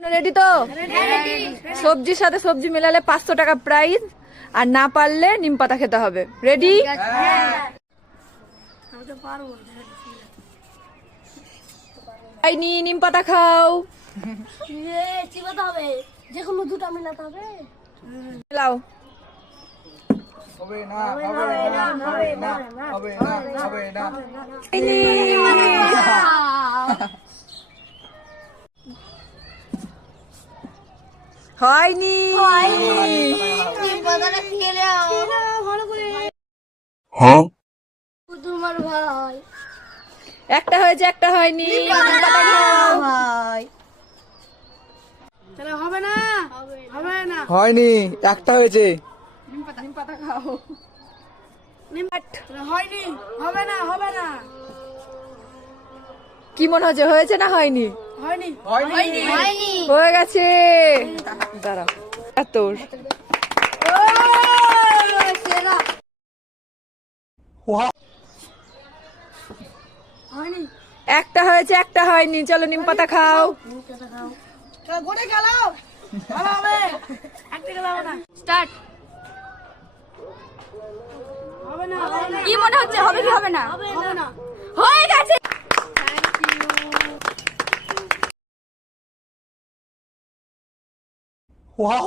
Ready তো? সবজির সাথে সবজি মেলালে 500 টাকা প্রাইজ, আর না পারলে নিম পাতা খেতে হবে। রেডি? নিম পাতা খাও। যেকোনো দুটো মেলাতে হবে। মেলাও। হয়নি। তোমার ভাই একটা হয়েছে, একটা হয়নি। হবে না, হবে না। হয়নি, একটা হয়েছে। নিম পাতা খাও। হয়নি, হবে না, হবে না। কি মনে হচ্ছে, হয়েছে না হয়নি? হয়নি, হয়নি। হয়নি। হয়ে গেছে। দাঁড়াও, তোর হয়নি। একটা হয়েছে, একটা হয়নি। চলো নিম পাতা খাও। গোটে গেল, ভালো হবে। একটা গেল হবে না। স্টার্ট। হবে না, কি মনে হচ্ছে, হবে কি হবে না? হবে না। হয়ে গেছে। ওয়াও।